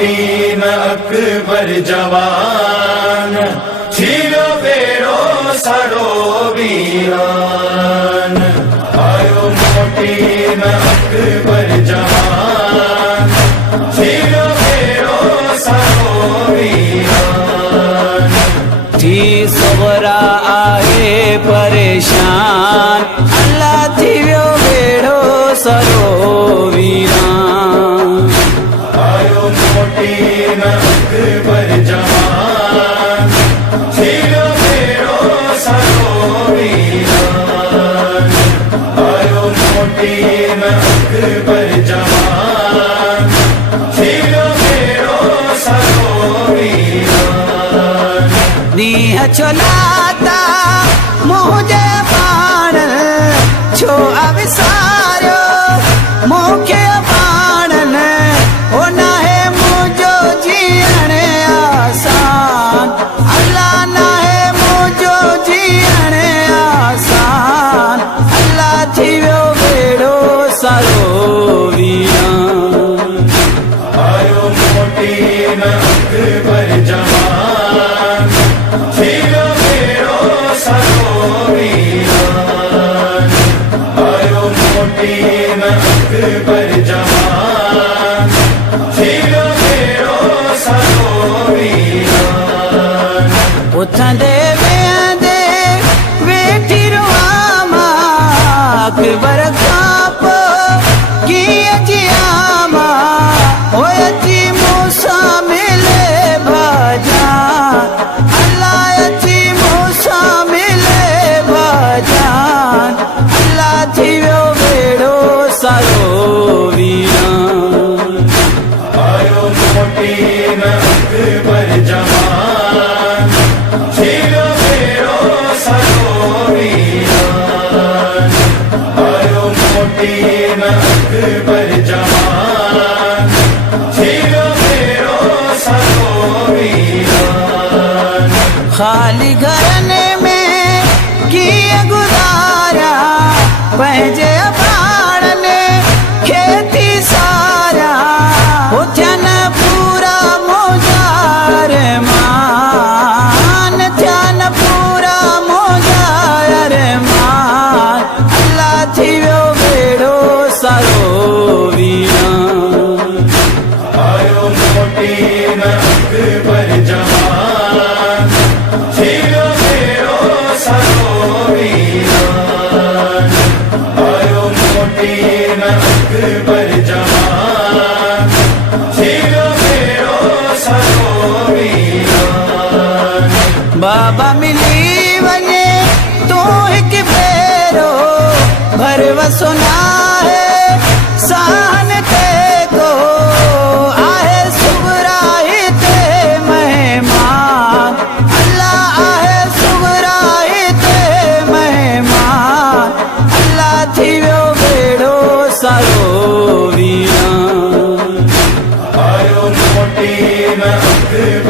तीन अकबर जवान थीरो बेड़ो सड़ो वीरान आयो मोतीन अकबर जवान थीरो बेड़ो सड़ो वीरान थी सबरा आए परेशान अल्लाह थीरो बेड़ो सड़ो वीरान आयो मोतीन अकबर जवान थीरो बेड़ो सड़ो वीरान आयो मोतीन अकबर जवान थीरो बेड़ो सड़ो वीरान नीह चोलाता मुझे पाण छो अविसारो मुखे पाणन ओ नाहे मुझो जीअण आसान अल्लाह नाहे मुझो जीअण आसान अल्लाह थी वियो बेड़ो सड़ो वीरान आयो मोतीन अकबर जवान थीरो बेड़ो सड़ो वीरान आयो मोतीन अकबर जवान थीरो बेड़ो सड़ो वीरान उथंदे वेंदे वेठी रुआमा अकबर खां पोइ कीअं जियामा ओए अची मूंसां मिले भाजान अल्लाह अची मूंसां मिले भाजान अल्लाह थी वियो बेड़ो सड़ो वीरान आयो मोतीन अकबर जवान थीरो बेड़ो सड़ो वीरान आयो मोतीन अकबर जवान थीरो बेड़ो सड़ो वीरान खाली घरने में कीअं गुज़ारा पंहिंजे पाणनि खेती सारा हो थियन पूरा मोजार मान थियन पूरा मोजार मान अल्लाह थी वियो बेड़ो सड़ो वीरान आयो मोतीन अकबर जवान थीरो बेड़ो सड़ो वीरान आयो मोतीन अकबर जवान थीरो बेड़ो सड़ो वीरान बाबा मिली वञे तूं हिकु भेरो भरवसो न आहे सहन ते को आहे सुगराही ते महिमान अल्लाह आहे सुगराही ते महिमान अल्लाह थी वियो बेड़ो सड़ो वीरान आयो मोतीन अकबर